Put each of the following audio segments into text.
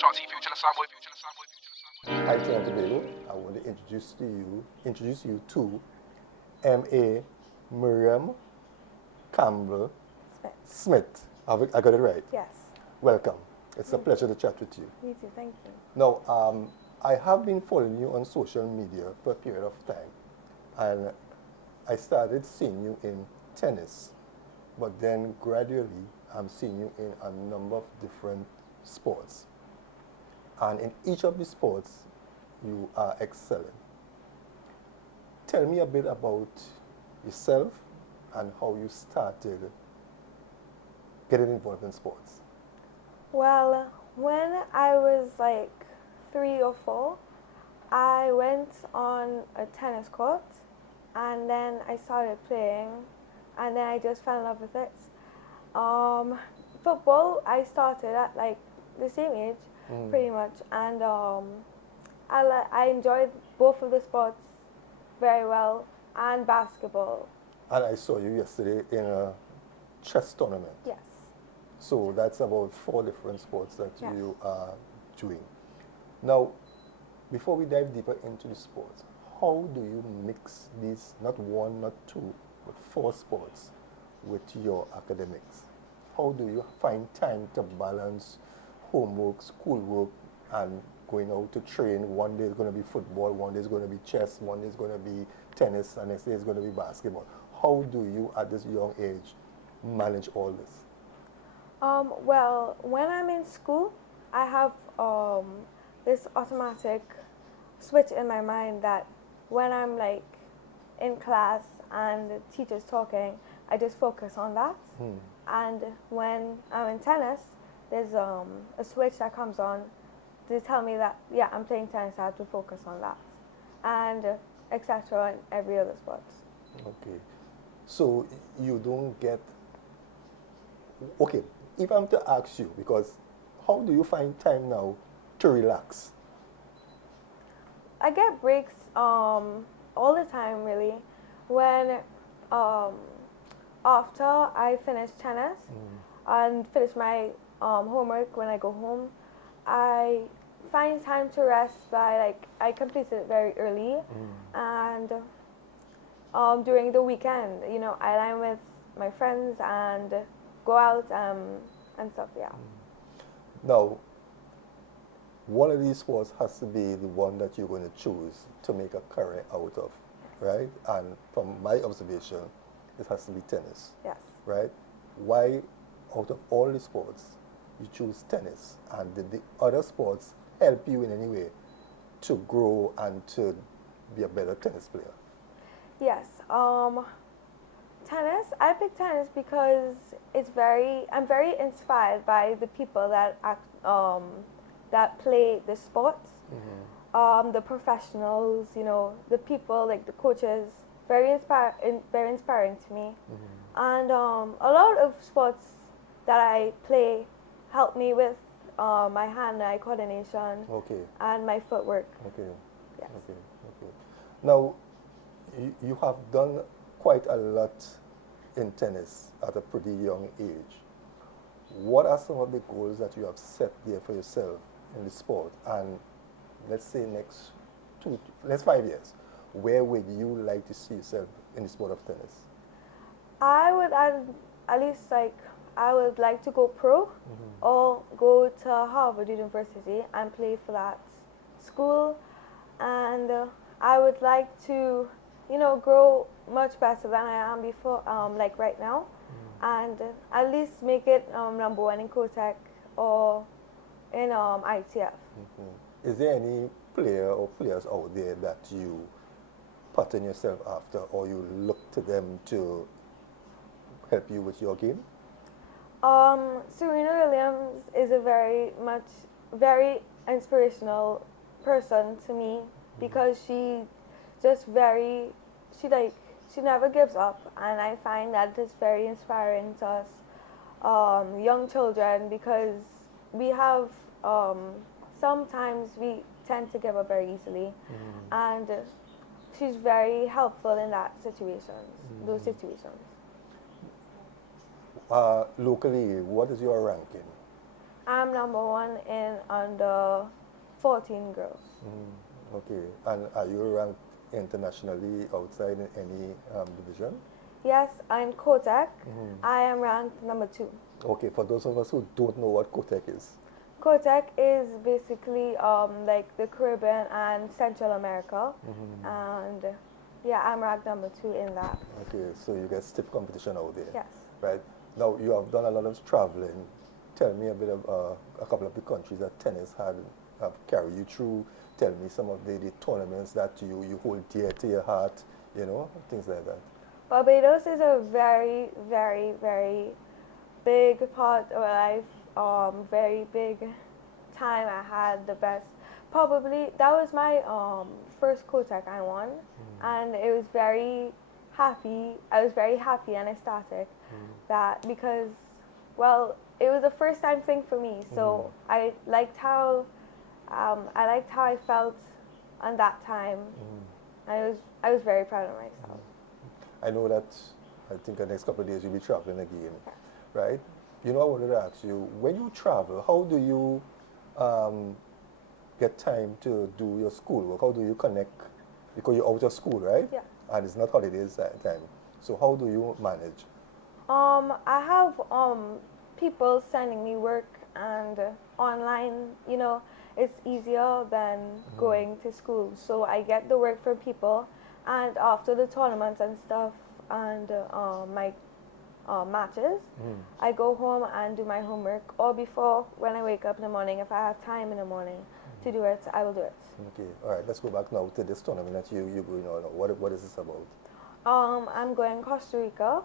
Hi, Campbell. I want to introduce you to M.A. Miryam Campbell Smith. Smith. I got it right. Yes. Welcome. It's a pleasure to chat with you. Me too. Thank you. Now, I have been following you on social media for a period of time, and I started seeing you in tennis, but then gradually I'm seeing you in a number of different sports. And in each of the sports, you are excelling. Tell me a bit about yourself and how you started getting involved in sports. Well, when I was like 3 or 4, I went on a tennis court and then I started playing and then I just fell in love with it. Football, I started at like the same age, pretty much, and I enjoyed both of the sports very well, and basketball. And I saw you yesterday in a chess tournament. Yes. So that's about 4 different sports that Yes. you are doing. Now, before we dive deeper into the sports, how do you mix these, not one, not two, but 4 sports with your academics? How do you find time to balance homework, schoolwork, and going out to train? One day is going to be football, one day is going to be chess, one day is going to be tennis, and next day is going to be basketball. How do you, at this young age, manage all this? Well, when I'm in school, I have this automatic switch in my mind that when I'm like in class and the teacher's talking, I just focus on that. And when I'm in tennis, there's a switch that comes on to tell me that, yeah, I'm playing tennis, I have to focus on that. And etc. in every other sport. Okay. So you don't get, okay, if I'm to ask you, because how do you find time now to relax? I get breaks all the time, really. When um, after I finish tennis and finish my homework, when I go home, I find time to rest by like I complete it very early, and during the weekend, I line with my friends and go out and stuff. Yeah. Now, one of these sports has to be the one that you're going to choose to make a career out of, right? And from my observation, it has to be tennis, Yes. right? Why, out of all the sports, you choose tennis? And did the other sports help you in any way to grow and to be a better tennis player? Yes. Tennis. I picked tennis because I'm very inspired by the people that play the sports. The professionals, the people like the coaches, very inspiring to me. And a lot of sports that I play help me with my hand-eye coordination Okay. and my footwork. Okay. Yes. Okay. Okay. Now, you have done quite a lot in tennis at a pretty young age. What are some of the goals that you have set there for yourself in the sport? And let's say next 5 years, where would you like to see yourself in the sport of tennis? I would at least I would like to go pro or go to Harvard University and play for that school, and I would like to grow much better than I am before, like right now, and at least make it number one in Cotec or in ITF. Is there any player or players out there that you pattern yourself after, or you look to them to help you with your game? Serena Williams is a very inspirational person to me because she just she never gives up, and I find that it's very inspiring to us young children because we have sometimes we tend to give up very easily, and she's very helpful in those situations. Locally, what is your ranking? I'm number one in under 14 girls. Okay. And are you ranked internationally outside in any division? Yes, in Kotek, I am ranked number 2. Okay, for those of us who don't know what Kotek is. Kotek is basically like the Caribbean and Central America, and yeah, I'm ranked number 2 in that. Okay, so you get stiff competition out there. Yes. Right. Now, you have done a lot of traveling. Tell me a bit of a couple of the countries that tennis have carried you through. Tell me some of the tournaments that you hold dear to your heart, you know, things like that. Barbados is a very, very, very big part of my life. Very big time. I had the best. Probably that was my first Kotek I won, and it was very happy. I was very happy and ecstatic that because, well, it was a first time thing for me. So I liked how I felt on that time. I was very proud of myself. I know that I think the next couple of days you'll be traveling again, right? You know, I wanted to ask you, when you travel, how do you get time to do your schoolwork? How do you connect? Because you're out of school, right? Yeah. And it's not holidays time. So how do you manage? I have people sending me work and online, you know, it's easier than going to school. So I get the work from people, and after the tournaments and stuff and my matches, I go home and do my homework, or before when I wake up in the morning, if I have time in the morning to do it, I will do it. Okay, all right, let's go back now to this tournament that you're going on. What is this about? I'm going Costa Rica,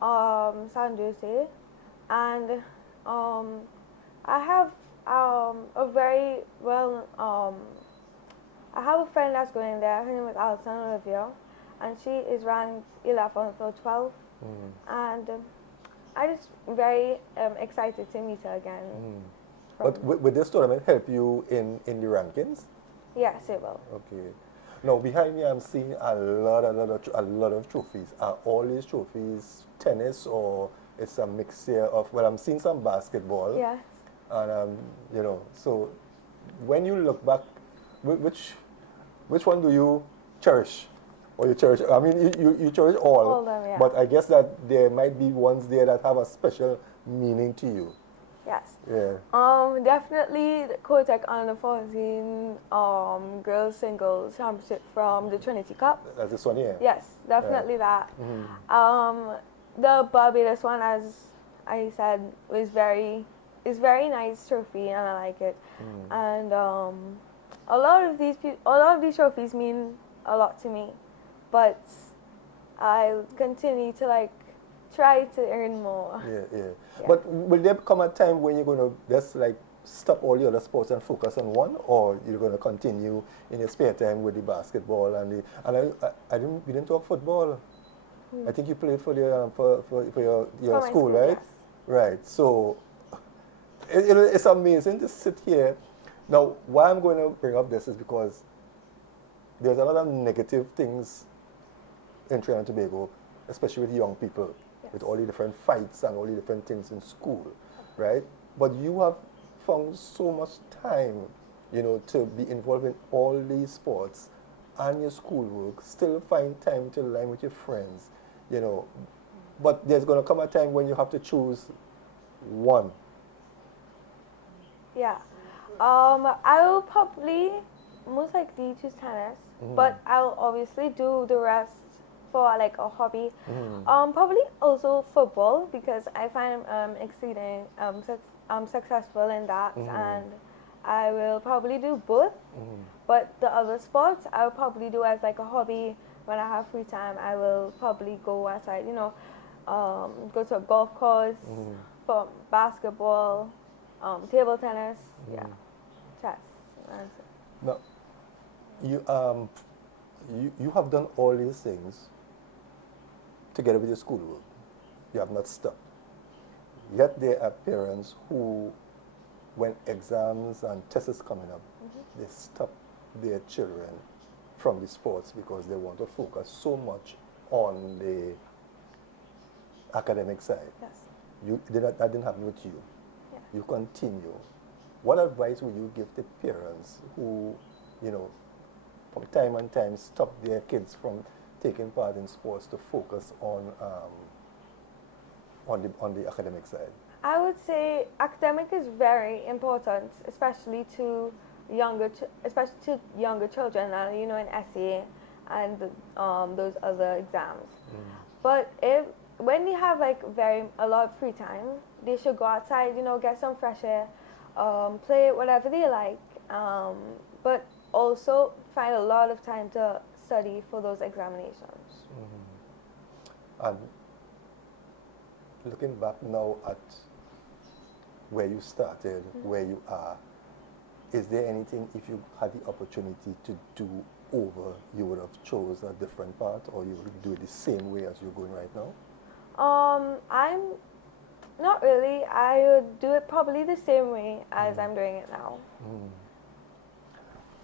San Jose, and I have a very well. I have a friend that's going there. Her name is Alison Olivia, and she is ranked 11th or 12th. And I just very excited to meet her again. But will this tournament help you in the rankings? Yes, it will. Okay. Now behind me, I'm seeing a lot of trophies. Are all these trophies tennis, or it's a mixture of? Well, I'm seeing some basketball. Yes. And you know, so when you look back, which one do you cherish? Or you cherish? I mean, you cherish all. All of them, yeah. But I guess that there might be ones there that have a special meaning to you. Yes. Yeah. Definitely the Kotek under 14 girls singles championship from the Trinity Cup. That's this one here. Yes, definitely that. The Barbados one, as I said, is very nice trophy, and I like it. And a lot of these trophies mean a lot to me, but I continue to try to earn more. Yeah. But will there come a time when you're going to just stop all the other sports and focus on one, or you're going to continue in your spare time with the basketball we didn't talk football. I think you played for your school, right? Yes. Right. So it's amazing to sit here. Now, why I'm going to bring up this is because there's a lot of negative things in Trinidad and Tobago, especially with young people, with all the different fights and all the different things in school, right? But you have found so much time, you know, to be involved in all these sports and your schoolwork, still find time to learn with your friends, you know. But there's going to come a time when you have to choose one. Yeah. I will probably most likely choose tennis, but I'll obviously do the rest for a hobby. Probably also football, because I find exceeding successful in that, and I will probably do both. But the other sports I'll probably do as a hobby. When I have free time, I will probably go outside, go to a golf course for basketball, table tennis, chess. Now, you have done all these things together with your schoolwork. You have not stopped. Yet there are parents who, when exams and tests is coming up, they stop their children from the sports because they want to focus so much on the academic side. Yes. That didn't happen with you. Yes. you continue. What advice would you give to parents who, you know, from time and time stop their kids from taking part in sports to focus on the academic side? I would say academic is very important, especially to younger children, and in SEA and those other exams. But when they have like a lot of free time, they should go outside, get some fresh air, play whatever they like, but also find a lot of time to study for those examinations. And looking back now at where you started, where you are, is there anything, if you had the opportunity to do over, you would have chose a different path, or you would do it the same way as you're going right now? I'm not really. I would do it probably the same way as I'm doing it now.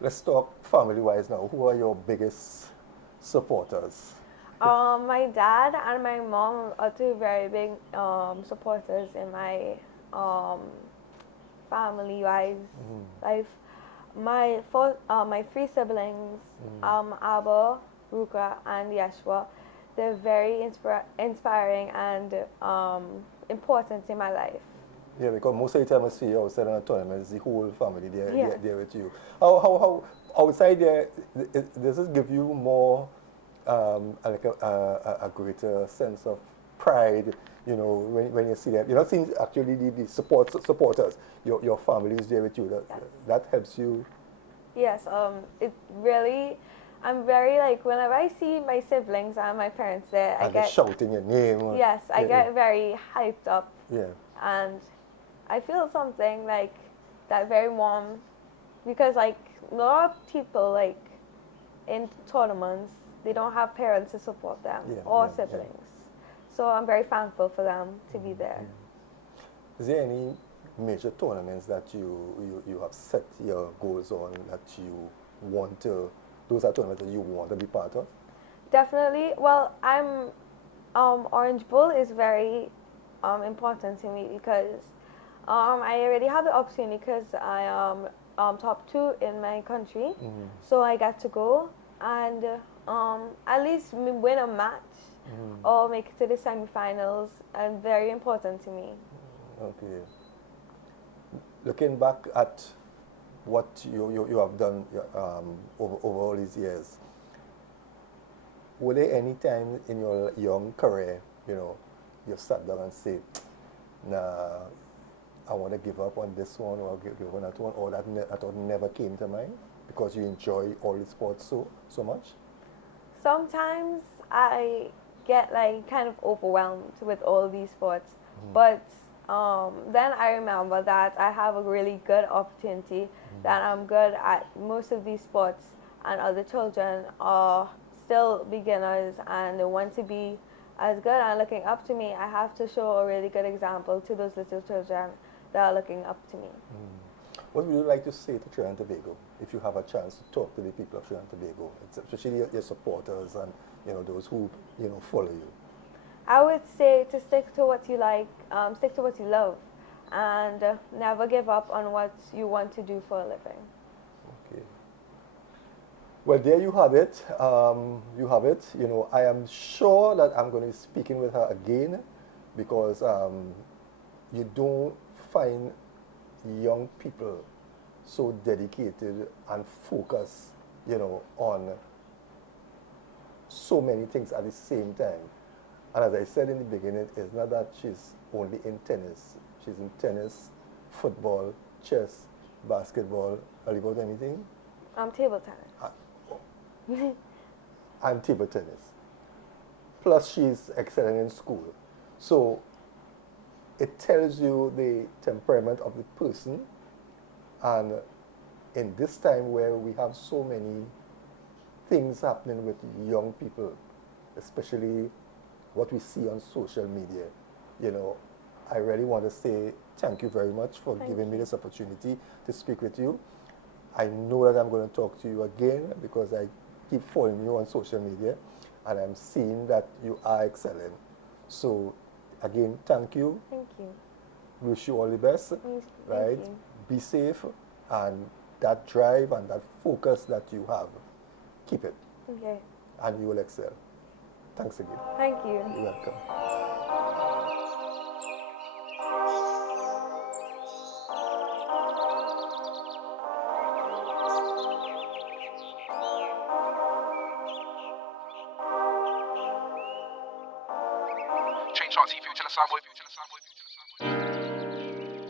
Let's talk family-wise now. Who are your biggest supporters? My dad and my mom are two very big supporters in my family-wise life. My three siblings, Abba, Ruka, and Yeshua, they're very inspiring and important in my life. Yeah, because most of the time I see you outside in a tournament, it's the whole family there with you. How outside there, does it give you more like a greater sense of pride, when you see that? You're not seeing actually the supporters, your family is there with you. That helps you. Yes, it really, I'm very whenever I see my siblings and my parents there, I get shouting your name. Yes, I get very hyped up. Yeah. And I feel something that very warm, because a lot of people in tournaments, they don't have parents to support them or siblings. So I'm very thankful for them to be there. Is there any major tournaments that you have set your goals on, that you want to, those are tournaments that you want to be part of? Definitely. Well, Orange Bowl is very important to me, because I already have the opportunity, because I am top 2 in my country. So I got to go and at least win a match or make it to the semifinals, and very important to me. Okay. Looking back at what you have done over all these years, were there any time in your young career, you sat down and said, nah, I want to give up on this one, or give up on that one, or that thought never came to mind because you enjoy all the sports so much? Sometimes I get kind of overwhelmed with all these sports, but then I remember that I have a really good opportunity, that I'm good at most of these sports, and other children are still beginners and they want to be as good and looking up to me. I have to show a really good example to those little children that are looking up to me. What would you like to say to Trinidad and Tobago, if you have a chance to talk to the people of Trinidad and Tobago, especially your supporters and those who follow you? I would say to stick to what you like, stick to what you love, and never give up on what you want to do for a living. Okay. Well, there you have it. I am sure that I'm going to be speaking with her again, because you don't find young people so dedicated and focused, on so many things at the same time. And as I said in the beginning, it's not that she's only in tennis. She's in tennis, football, chess, basketball. Are you about anything? Table tennis. And table tennis. Plus, she's excelling in school. So it tells you the temperament of the person. And in this time where we have so many things happening with young people, especially what we see on social media, I really want to say thank you very much for giving me this opportunity to speak with you. I know that I'm going to talk to you again, because I keep following you on social media and I'm seeing that you are excelling. So again, thank you. Thank you. Wish you all the best, Thank right? you. Be safe, and that drive and that focus that you have, keep it, Okay. and you will excel. Thanks again. Thank you. You're welcome. Change hearts, future, the side boy.